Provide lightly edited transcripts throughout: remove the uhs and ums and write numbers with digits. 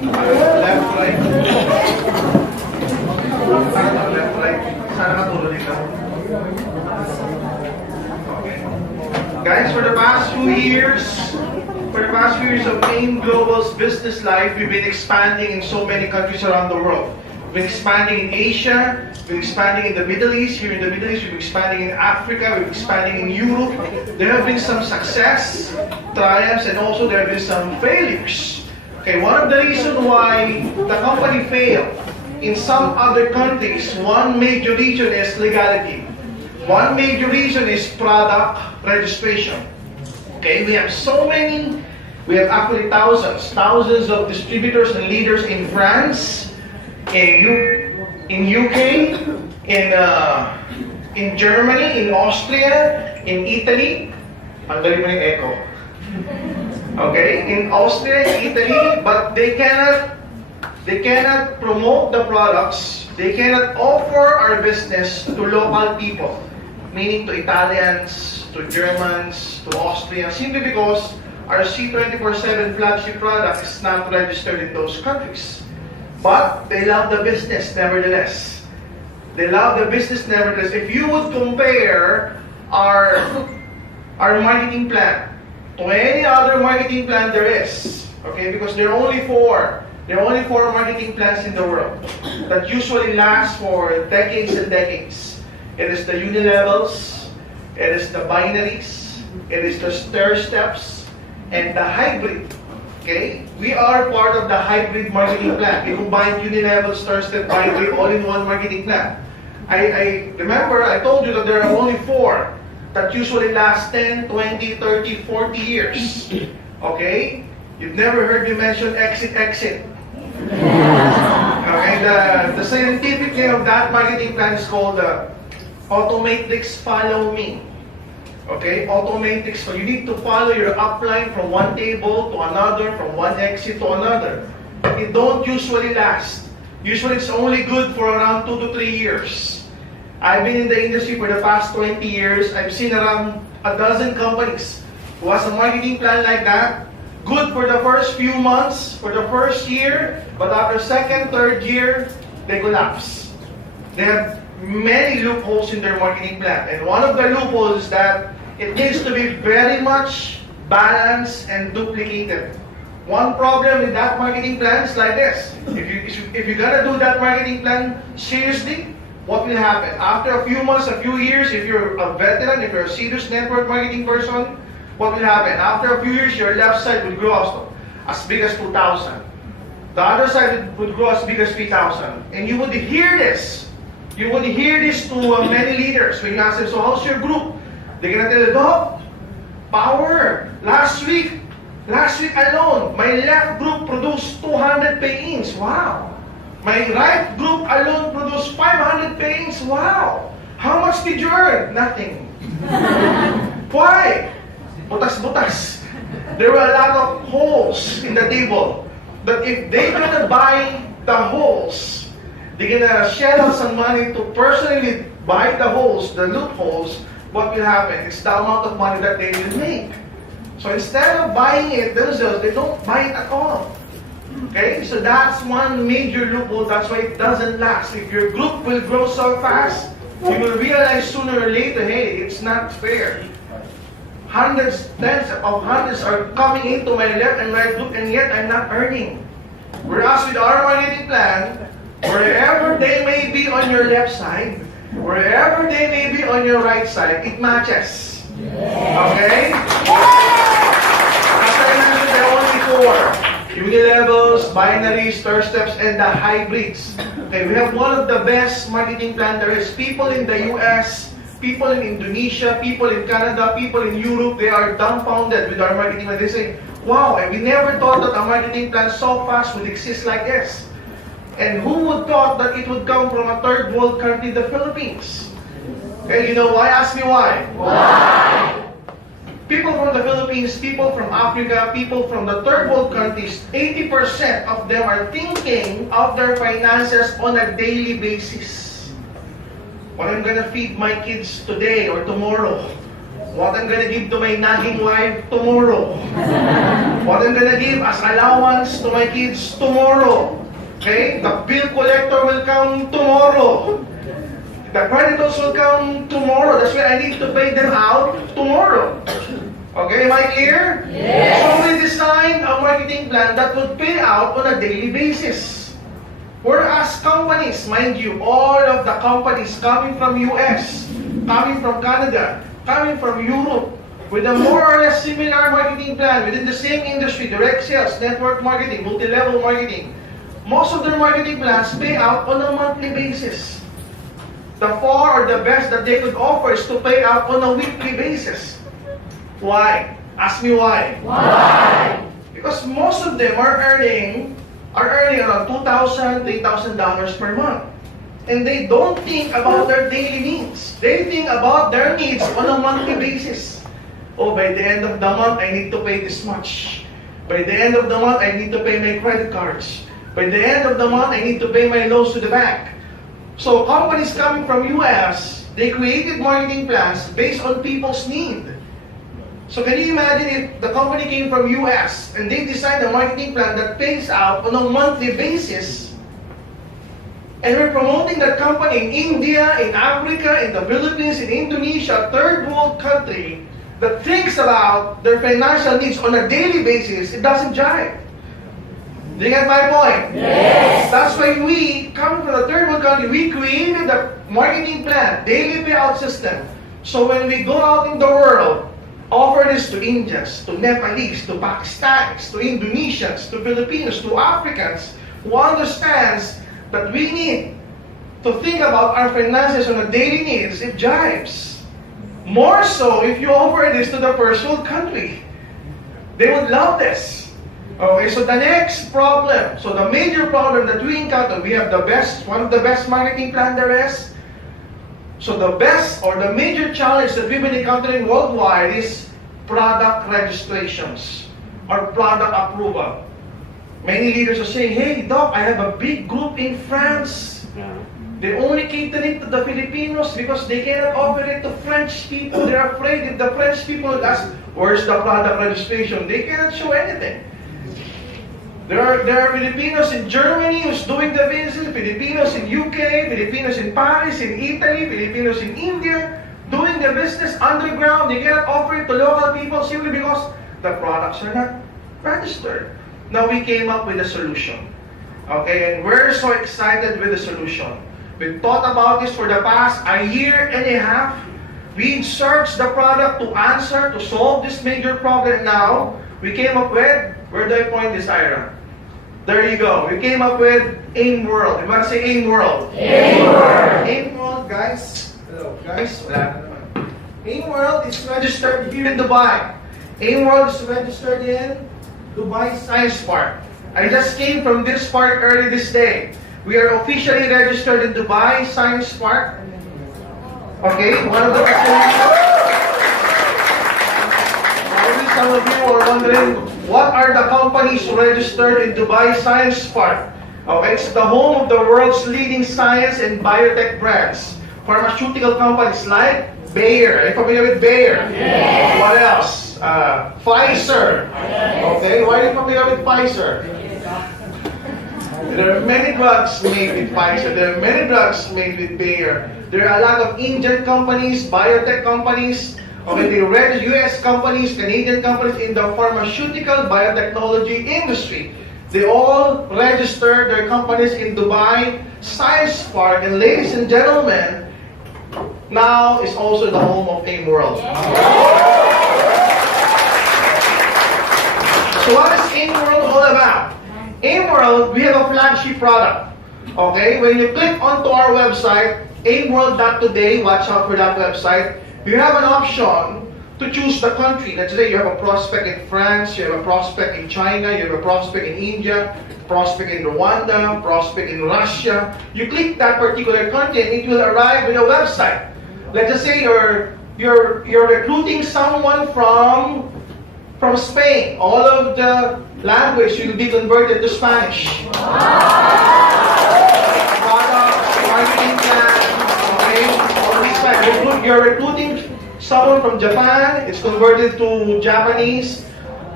Left, right. Left, right. Sana katulad dito. Okay. Guys, for the past few years of AIM Global's business life, we've been expanding in so many countries around the world. We've been expanding in Asia, we've been expanding in the Middle East. Here in the Middle East, we've been expanding in Africa, we've been expanding in Europe. There have been some success, triumphs, and also there have been some failures. Okay, one of the reasons why the company failed in some other countries, one major reason is legality. One major reason is product registration. Okay, we have actually thousands of distributors and leaders in France, in UK, in Germany, in Austria, in Italy. Ang galing mo ng echo. Okay, in Austria, in Italy, but they cannot promote the products. They cannot offer our business to local people, meaning to Italians, to Germans, to Austrians, simply because our C24/7 flagship product is not registered in those countries. But they love the business nevertheless. They love the business nevertheless. If you would compare our marketing plan to any other marketing plan there is, okay, because there are only four marketing plans in the world that usually last for decades and decades. It is the unilevels, it is the binaries, it is the stair steps, and the hybrid. Okay? We are part of the hybrid marketing plan. We combine unilevel, stair step, binary, all in one marketing plan. I remember I told you that there are only four that usually last 10, 20, 30, 40 years. Okay? You've never heard me mention exit. Okay? The scientific name of that marketing plan is called Automatrix Follow Me. Okay, Automatrix. So you need to follow your upline from one table to another, from one exit to another. It don't usually last. Usually it's only good for around 2 to 3 years. I've been in the industry for the past 20 years. I've seen around a dozen companies who has a marketing plan like that. Good for the first few months, for the first year, but after second, third year, they collapse. They have many loopholes in their marketing plan. And one of the loopholes is that it needs to be very much balanced and duplicated. One problem with that marketing plan is like this. If you're gonna do that marketing plan seriously, what will happen? After a few months, a few years, if you're a veteran, if you're a serious network marketing person, what will happen? After a few years, your left side would grow as big as 2,000. The other side would grow as big as 3,000. And you would hear this. You would hear this to many leaders when you ask them, so how's your group? They're gonna tell you, Doc, power. Last week alone, my left group produced 200 pay-ins. Wow. My right group alone produced 500 pay-ins. Wow. How much did you earn? Nothing. Why? Butas. There were a lot of holes in the table. That if they're gonna buy the holes, they're gonna shell out some money to personally buy the holes, the loopholes. What will happen? It's the amount of money that they will make. So instead of buying it themselves, they don't buy it at all. Okay? So that's one major loophole. That's why it doesn't last. If your group will grow so fast, you will realize sooner or later, hey, it's not fair. Hundreds, tens of hundreds are coming into my left and right group, and yet I'm not earning. Whereas with our marketing plan, wherever they may be on your left side, wherever they may be on your right side, it matches. Okay? As I mentioned, there are only four. Unilevels, binaries, stair steps, and the hybrids. Okay, we have one of the best marketing plan there is. People in the US, people in Indonesia, people in Canada, people in Europe, they are dumbfounded with our marketing plan. They say, wow, we never thought that a marketing plan so fast would exist like this. And who would thought that it would come from a third world country, the Philippines? Okay, you know why? Ask me why. Why? People from the Philippines, people from Africa, people from the third world countries, 80% of them are thinking of their finances on a daily basis. What I'm gonna feed my kids today or tomorrow. What I'm gonna give to my nagging wife tomorrow. What I'm gonna give as allowance to my kids tomorrow. Okay? The bill collector will come tomorrow. The creditors will come tomorrow. That's why I need to pay them out tomorrow. Okay, am I clear? Yes. So we designed a marketing plan that would pay out on a daily basis. Whereas companies, mind you, all of the companies coming from US, coming from Canada, coming from Europe, with a more or less similar marketing plan within the same industry, direct sales, network marketing, multi-level marketing, most of their marketing plans pay out on a monthly basis. The far or the best that they could offer is to pay out on a weekly basis. Why? Ask me why. Why? Because most of them are earning around $2,000, $3,000 per month. And they don't think about their daily needs. They think about their needs on a monthly basis. Oh, by the end of the month, I need to pay this much. By the end of the month, I need to pay my credit cards. By the end of the month, I need to pay my loans to the bank. So companies coming from US, they created marketing plans based on people's need. So can you imagine if the company came from US and they designed a marketing plan that pays out on a monthly basis, and we're promoting that company in India, in Africa, in the Philippines, in Indonesia, a third world country that thinks about their financial needs on a daily basis, it doesn't jive. Do you get my point? Yes. That's why we, coming from the third world country, we created the marketing plan, daily payout system. So when we go out in the world, offer this to Indians, to Nepalese, to Pakistanis, to Indonesians, to Filipinos, to Africans who understands that we need to think about our finances on a daily needs, it jives. More so if you offer this to the first world country. They would love this. Okay, so the next problem, so the major problem that we encounter, we have the best, one of the best marketing plan there is. So the best or the major challenge that we've been encountering worldwide is product registrations or product approval. Many leaders are saying, hey Doc, I have a big group in France. They only cater it to the Filipinos because they cannot offer it to French people. They're afraid if the French people ask, where's the product registration? They cannot show anything. There are Filipinos in Germany who's doing the business, Filipinos in UK, Filipinos in Paris, in Italy, Filipinos in India, doing the business underground. They cannot offer it to local people simply because the products are not registered. Now we came up with a solution. Okay, and we're so excited with the solution. We thought about this for the past a year and a half. We searched the product to answer, to solve this major problem. Now, we came up with, where do I point this, Ira? There you go. We came up with AIM World. You want to say AIM World? AIM World. AIM World, guys. Hello, guys. AIM World is registered here in Dubai. AIM World is registered in Dubai Science Park. I just came from this park early this day. We are officially registered in Dubai Science Park. Okay, one of the maybe some of you are wondering, what are the companies registered in Dubai Science Park? Okay, it's the home of the world's leading science and biotech brands. Pharmaceutical companies like Bayer. Are you familiar with Bayer? Yes. What else? Pfizer. Okay, why are you familiar with Pfizer? There are many drugs made with Pfizer. There are many drugs made with Bayer. There are a lot of Indian companies, biotech companies, okay, the US companies, Canadian companies in the pharmaceutical biotechnology industry. They all registered their companies in Dubai Science Park. And ladies and gentlemen, now is also the home of AIM World. So what is AIM World all about? AIM World, we have a flagship product. Okay, when you click onto our website, aimworld.today, watch out for that website, you have an option to choose the country. Let's say you have a prospect in France, you have a prospect in China, you have a prospect in India, prospect in Rwanda, prospect in Russia. You click that particular country and it will arrive with a website. Let's just say you're recruiting someone from Spain. All of the language will be converted to Spanish. Products, marketing plan, okay? All these you're recruiting someone from Japan, it's converted to Japanese,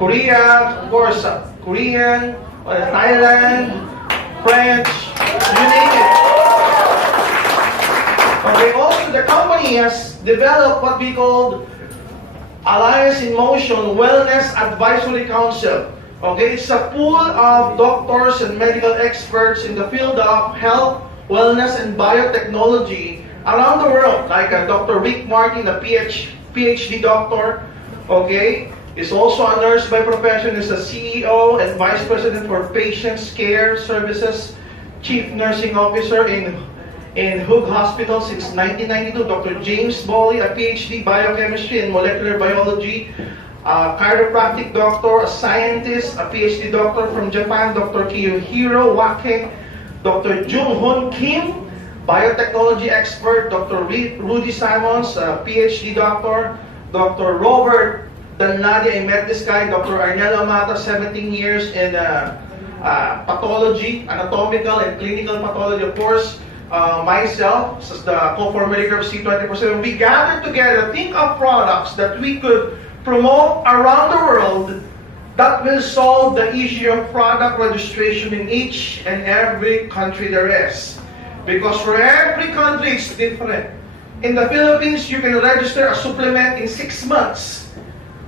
Korea, of course, Korean, Thailand, French, you name it. Okay, also the company has developed what we call Alliance in Motion Wellness Advisory Council. Okay, it's a pool of doctors and medical experts in the field of health, wellness, and biotechnology around the world, like Dr. Rick Martin, a PhD doctor, okay, is also a nurse by profession, is a CEO and Vice President for Patients Care Services, Chief Nursing Officer in Hoog Hospital since 1992. Dr. James Boley, a PhD biochemistry and molecular biology, a chiropractic doctor, a scientist, a PhD doctor from Japan, Dr. Kiyohiro Wake, Dr. Jung-Hoon Kim, biotechnology expert, Dr. Rudy Simons, a PhD doctor, Dr. Robert Danladia, I met this guy, Dr. Arnel Amata, 17 years in pathology, anatomical and clinical pathology, of course, myself, as the co-formulator of C24/7, we gathered together, think of products that we could promote around the world that will solve the issue of product registration in each and every country there is. Because for every country it's different. In the Philippines, you can register a supplement in 6 months.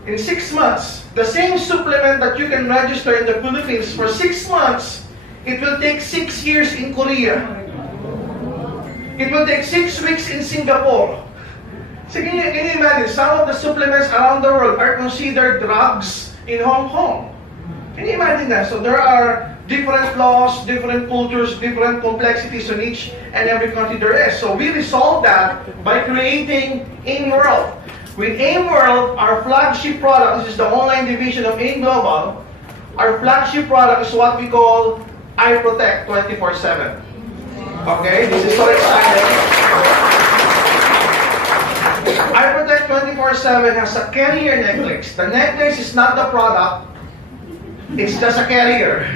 In 6 months, the same supplement that you can register in the Philippines for 6 months, it will take 6 years in Korea. It will take 6 weeks in Singapore. So can you imagine, some of the supplements around the world are considered drugs in Hong Kong. Can you imagine that? So there are different laws, different cultures, different complexities in each and every country there is. So we resolve that by creating AIM World. With AIM World, our flagship product, this is the online division of AIM Global, our flagship product is what we call iProtect 24/7. Okay, this is so exciting. iProtect 24/7 has a carrier necklace. The necklace is not the product, it's just a carrier.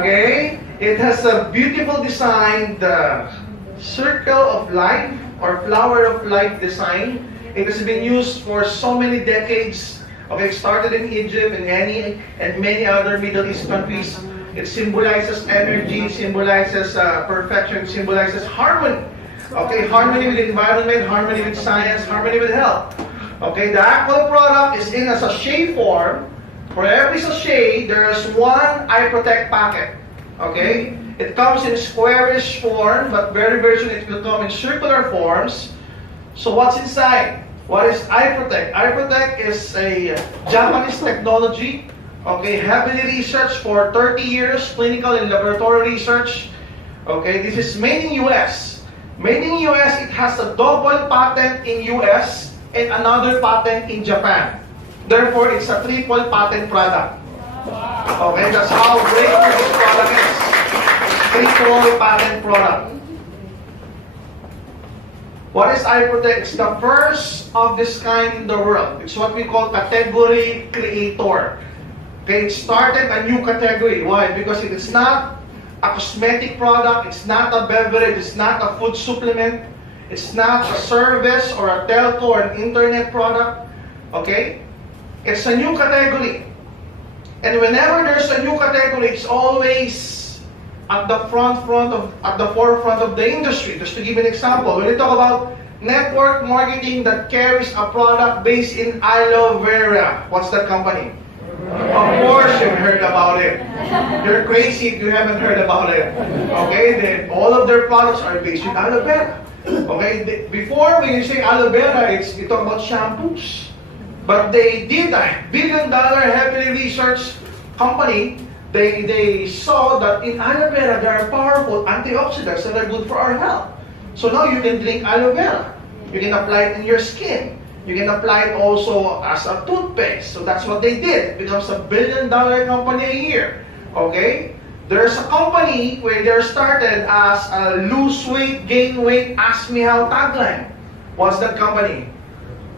Okay? It has a beautiful design, the circle of life or flower of life design. It has been used for so many decades. Okay, it started in Egypt and many other Middle East countries. It symbolizes energy, symbolizes perfection, symbolizes harmony. Okay, harmony with the environment, harmony with science, harmony with health. Okay, the actual product is in a sachet form. For every sachet, there is one iProtect packet. Okay, it comes in squarish form, but very soon it will come in circular forms. So what's inside? What is iProtect? iProtect is a Japanese technology. Okay, heavily researched for 30 years, clinical and laboratory research. Okay, this is made in US. Made in US, it has a double patent in US and another patent in Japan. Therefore, it's a triple patent product. Okay, that's how great this product is. Triple patent product. What is iProtect? It's the first of this kind in the world. It's what we call category creator. Okay, it started a new category. Why? Because it is not a cosmetic product, it's not a beverage, it's not a food supplement, it's not a service or a telco or an internet product. Okay? It's a new category. And whenever there's a new category, it's always at the forefront of the industry. Just to give an example, when we talk about network marketing that carries a product based in aloe vera, what's that company? Of course you've heard about it. You're crazy if you haven't heard about it. Okay, all of their products are based in aloe vera. Okay, before when you say aloe vera, you talk about shampoos. But they did a $1 billion heavily researched company. They saw that in aloe vera there are powerful antioxidants that are good for our health. So now you can drink aloe vera. You can apply it in your skin. You can apply it also as a toothpaste. So that's what they did. It becomes a $1 billion company a year. Okay? There's a company where they started as a lose weight, gain weight, ask me how tagline. What's that company?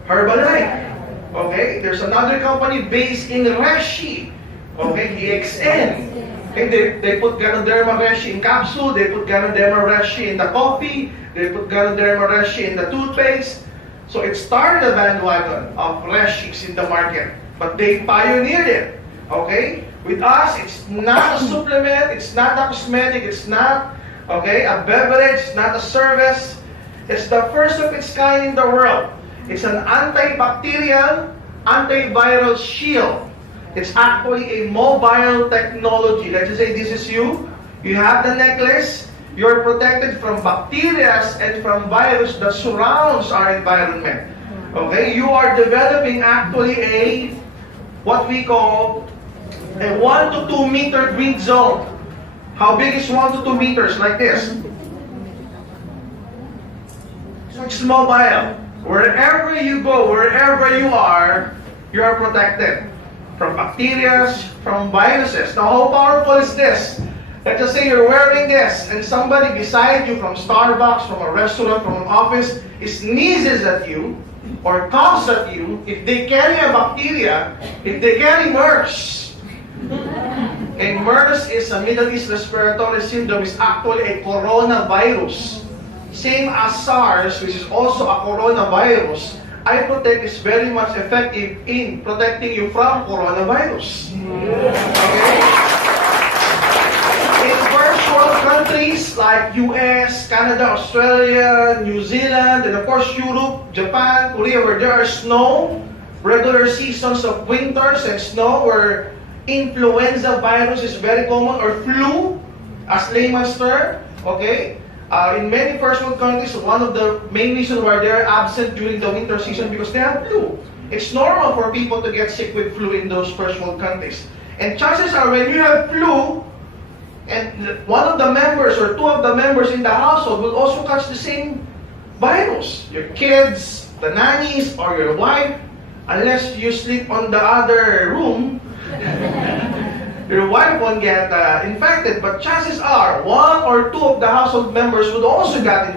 Herbalife. Okay? There's another company based in Reshi. Okay? EXN. Okay? They put Ganoderma Reshi in capsule. They put Ganoderma Reshi in the coffee. They put Ganoderma Reshi in the toothpaste. So it started a bandwagon of fresh chicks in the market, but they pioneered it. Okay? With us, it's not a supplement, it's not a cosmetic, it's not, okay, a beverage, it's not a service. It's the first of its kind in the world. It's an antibacterial, antiviral shield. It's actually a mobile technology. Let's just say this is you. You have the necklace. You're protected from bacteria and from virus that surrounds our environment. Okay? You are developing actually what we call a 1 to 2 meter green zone. How big is 1 to 2 meters? Like this. So it's mobile. Wherever you go, wherever you are protected from bacteria, from viruses. Now, how powerful is this? Let's just say you're wearing this, and somebody beside you from Starbucks, from a restaurant, from an office, sneezes at you, or coughs at you. If they carry a bacteria, if they carry MERS, and MERS is a Middle East Respiratory Syndrome, is actually a coronavirus. Same as SARS, which is also a coronavirus. iProtect is very much effective in protecting you from coronavirus. Okay? In first world countries like US, Canada, Australia, New Zealand, and of course Europe, Japan, Korea, where there are snow, regular seasons of winters and snow, where influenza virus is very common, or flu, as layman's term, okay? In many first world countries, one of the main reasons why they're absent during the winter season because they have flu. It's normal for people to get sick with flu in those first world countries. And chances are when you have flu, and one of the members or two of the members in the household will also catch the same virus. Your kids, the nannies, or your wife, unless you sleep on the other room, your wife won't get infected. But chances are, one or two of the household members will also get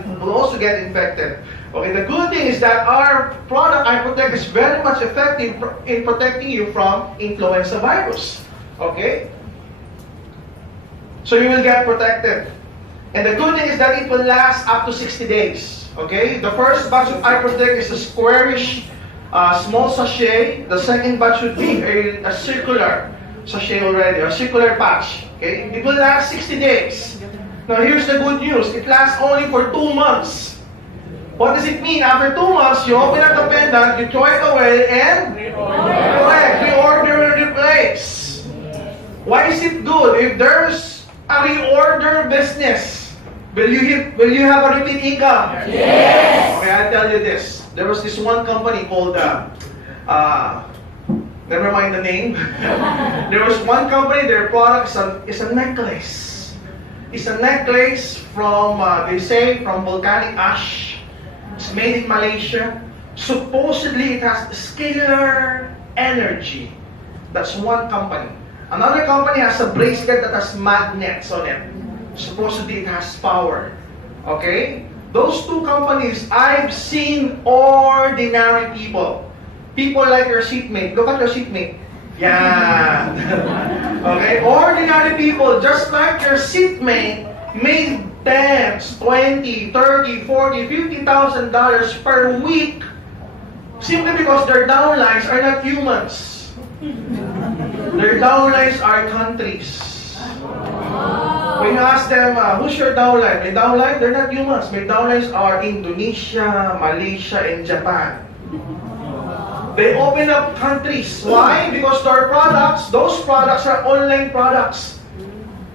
infected. Okay, the good thing is that our product, iProtect, is very much effective in protecting you from influenza virus. Okay? So you will get protected. And the good thing is that it will last up to 60 days. Okay? The first batch of iProtect is a squarish, small sachet. The second batch would be a circular sachet already, a circular patch. Okay? It will last 60 days. Now here's the good news. It lasts only for 2 months. What does it mean? After 2 months, you open up the pendant, you throw it away, and reorder and replace. Why is it good? If there's a reorder business, will you have a repeat income? Yes. Okay, I'll tell you this. There was this one company called never mind the name. There was one company, their product is a necklace. It's a necklace from, they say, from volcanic ash. It's made in Malaysia. Supposedly, it has scalar energy. That's one company. Another company has a bracelet that has magnets on it. Supposedly, it has power. Okay? Those two companies, I've seen ordinary people. People like your seatmate. Look at your seatmate. Yeah. Okay? Ordinary people, just like your seatmate, made tens, 20, 30, 40, $50,000 per week simply because their downlines are not humans. Their downlines are countries. When you ask them, who's your downline? My downline, they're not humans. My downlines are Indonesia, Malaysia, and Japan. They open up countries. Why? Because their products, those products are online products.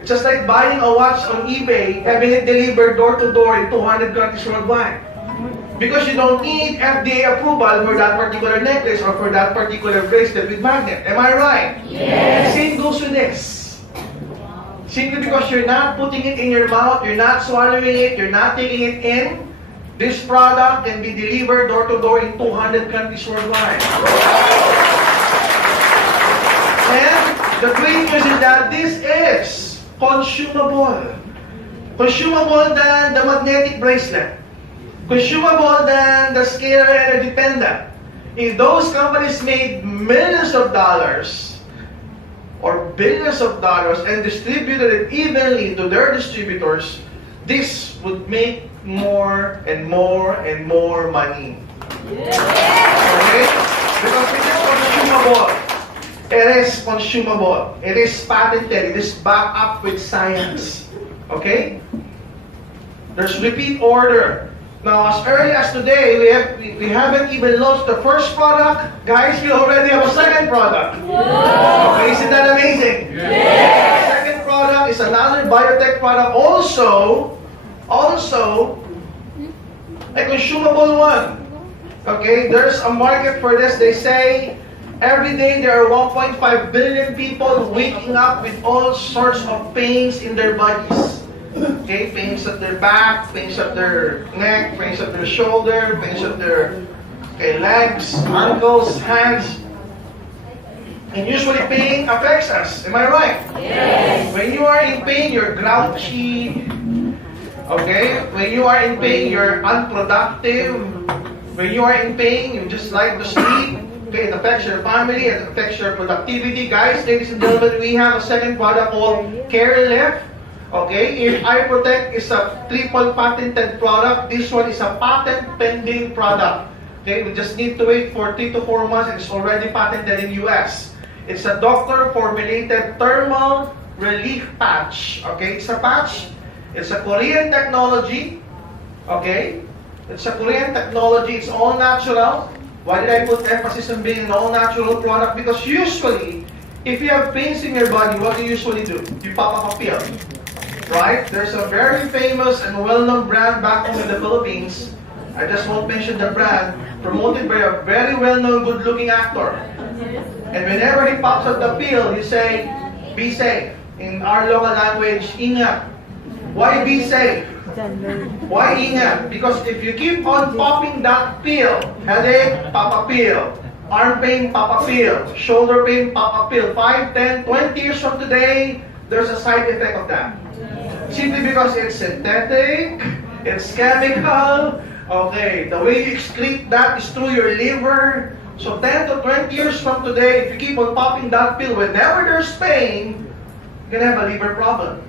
It's just like buying a watch on eBay, having it delivered door to door in 200 countries worldwide. Because you don't need FDA approval for that particular necklace or for that particular bracelet with magnet. Am I right? Yes. Same goes with this. Simply because you're not putting it in your mouth, you're not swallowing it, you're not taking it in, this product can be delivered door to door in 200 countries worldwide. And the great news is that this is consumable. Consumable than the magnetic bracelet. Consumable than the scalar energy pendant. If those companies made millions of dollars or billions of dollars and distributed it evenly to their distributors, this would make more and more and more money. Okay? Because it is consumable. It is consumable. It is patented. It is backed up with science. Okay? There's repeat order. Now, as early as today, we haven't even launched the first product. Guys, we already have a second product. Okay, isn't that amazing? The second product is another biotech product. Also, a consumable one. Okay, there's a market for this. They say every day there are 1.5 billion people waking up with all sorts of pains in their bodies. Okay, pains at their back, pains at their neck, pains at their shoulder, pains at their legs, ankles, hands. And usually pain affects us. Am I right? Yes. When you are in pain, you're grouchy. Okay? When you are in pain, you're unproductive. When you are in pain, you just like to sleep. Okay, it affects your family, it affects your productivity. Guys, ladies and gentlemen, we have a second product called Care Lift. Okay, if Eye Protect is a triple patented product, this one is a patent pending product. Okay, we just need to wait for 3 to 4 months and it's already patented in US. It's a doctor formulated thermal relief patch. Okay, it's a patch. It's a Korean technology. Okay, it's a Korean technology. It's all natural. Why did I put emphasis on being an all natural product? Because usually, if you have pains in your body, what do you usually do? You pop up a pill. Right? There's a very famous and well-known brand back home in the Philippines. I just won't mention the brand. Promoted by a very well-known, good-looking actor. And whenever he pops up the pill, you say, "Be safe." In our local language, "Ingat." Why be safe? Why ingat? Because if you keep on popping that pill, headache, pop a pill. Arm pain, pop a pill. Shoulder pain, pop a pill. 5, 10, 20 years from today, there's a side effect of that. Simply because it's synthetic, it's chemical. Okay, the way you excrete that is through your liver. So 10 to 20 years from today, if you keep on popping that pill, whenever there's pain, you're gonna have a liver problem.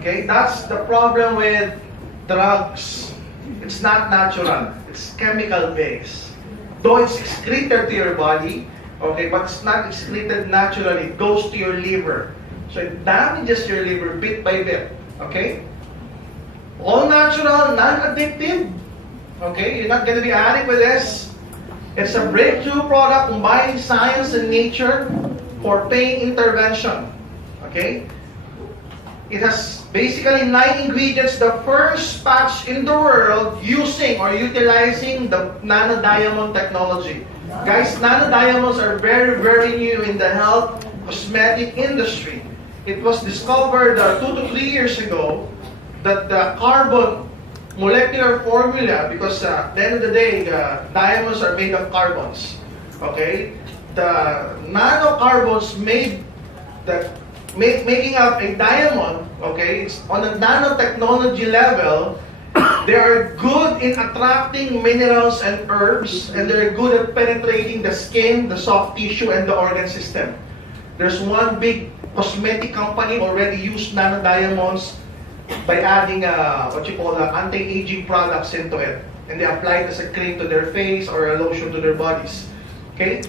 Okay, that's the problem with drugs. It's not natural. It's chemical based. Though it's excreted to your body, okay, but it's not excreted naturally. It goes to your liver. So it damages your liver bit by bit. Okay? All natural, non-addictive. Okay? You're not going to be addict with this. It's a breakthrough product combining science and nature for pain intervention. Okay? It has basically 9 ingredients. The first patch in the world using or utilizing the nano-diamond technology. Guys, nano-diamonds are very, very new in the health cosmetic industry. It was discovered 2 to 3 years ago that the carbon molecular formula, because at the end of the day, the diamonds are made of carbons. Okay? The nanocarbons making up a diamond, okay, it's on a nanotechnology level. They are good in attracting minerals and herbs, and they're good at penetrating the skin, the soft tissue, and the organ system. There's one big cosmetic company already used nanodiamonds by adding what you call anti-aging products into it, and they apply it as a cream to their face or a lotion to their bodies. Okay?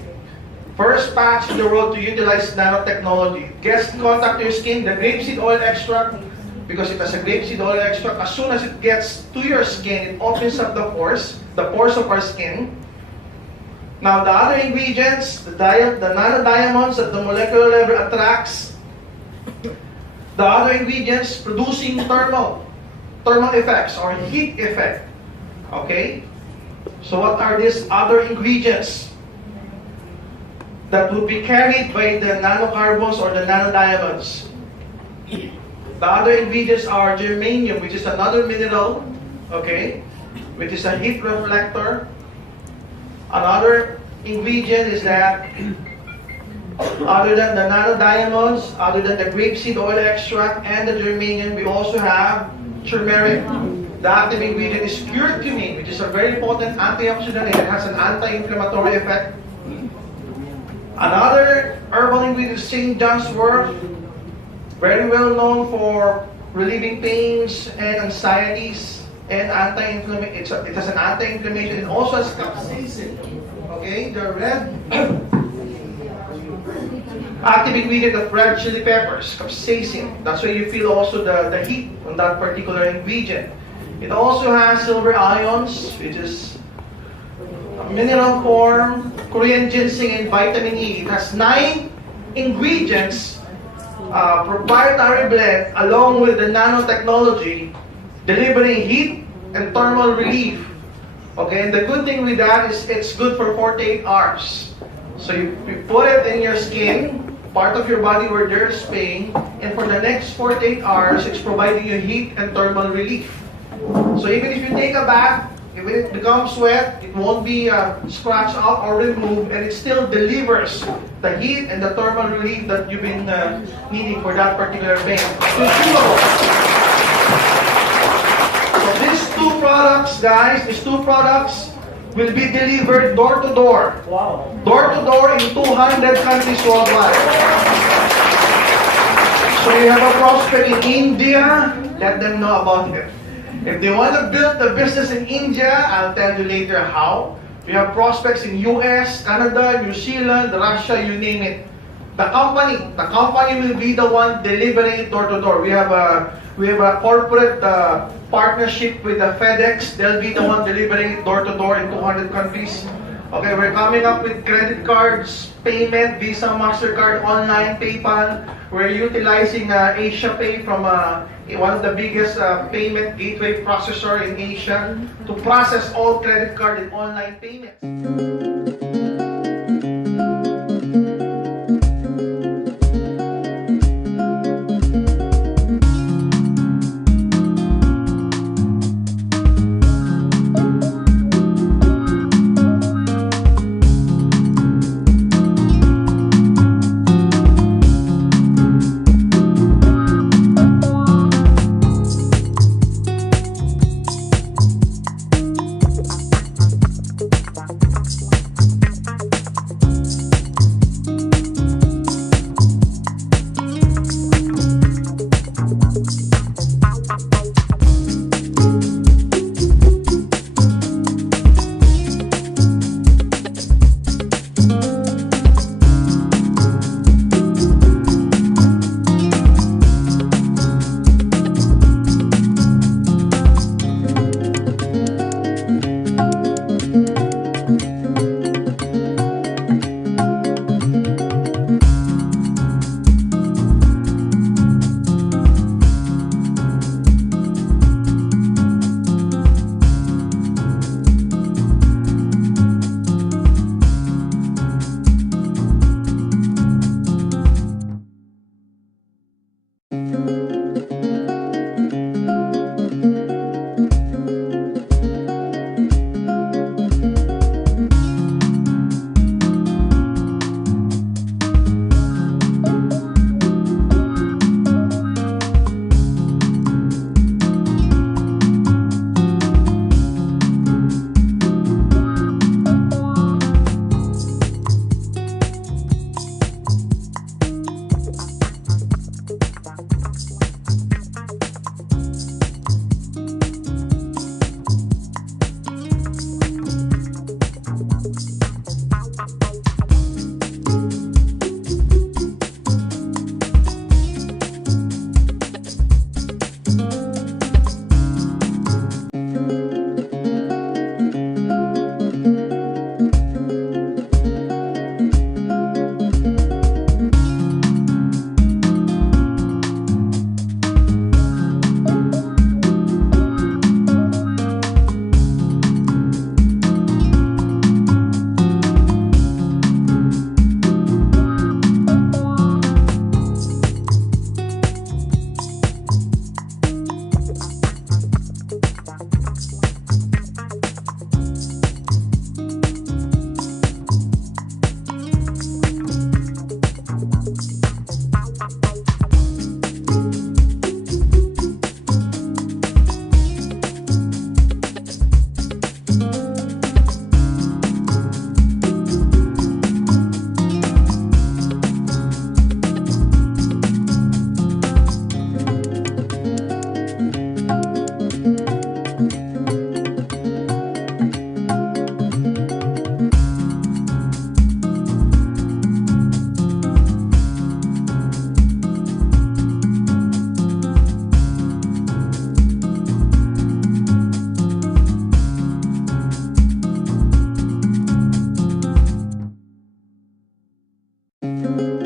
First patch in the world to utilize nanotechnology. Gets in contact with your skin, the grapeseed oil extract, because it has a grapeseed oil extract. As soon as it gets to your skin, it opens up the pores of our skin. Now the other ingredients, the nanodiamonds at the molecular level attracts the other ingredients producing thermal effects or heat effect. Okay? So what are these other ingredients that would be carried by the nanocarbons or the nanodiamonds? The other ingredients are germanium, which is another mineral, okay, which is a heat reflector. Another ingredient is that other than the nanodiamonds, other than the grapeseed oil extract and the germanium, we also have turmeric. The active ingredient is curcumin, which is a very potent antioxidant. It has an anti-inflammatory effect. Another herbal ingredient is St. John's wort, very well known for relieving pains and anxieties. and anti-inflammation. It has an anti-inflammation. It also has capsaicin. Okay, the red active ingredient of red chili peppers, capsaicin. That's why you feel also the heat on that particular ingredient. It also has silver ions, which is a mineral form, Korean ginseng, and vitamin E. It has 9 ingredients, proprietary blend, along with the nanotechnology, delivering heat and thermal relief. Okay, and the good thing with that is it's good for 48 hours. So you put it in your skin, part of your body where there's pain, and for the next 48 hours, it's providing you heat and thermal relief. So even if you take a bath, if it becomes wet, it won't be scratched out or removed, and it still delivers the heat and the thermal relief that you've been needing for that particular pain. So these two products, guys, will be delivered door to door. Wow. Door to door in 200 countries worldwide. So you have a prospect in India, let them know about it. If they want to build the business in India, I'll tell you later how. We have prospects in US, Canada, New Zealand, Russia, you name it. The company will be the one delivering it door to door. We have a corporate partnership with the FedEx. They'll be the one delivering it door to door in 200 countries. Okay, we're coming up with credit cards, payment, Visa, MasterCard, online, PayPal. We're utilizing Asia Pay from one of the biggest payment gateway processor in Asia to process all credit card and online payments. you.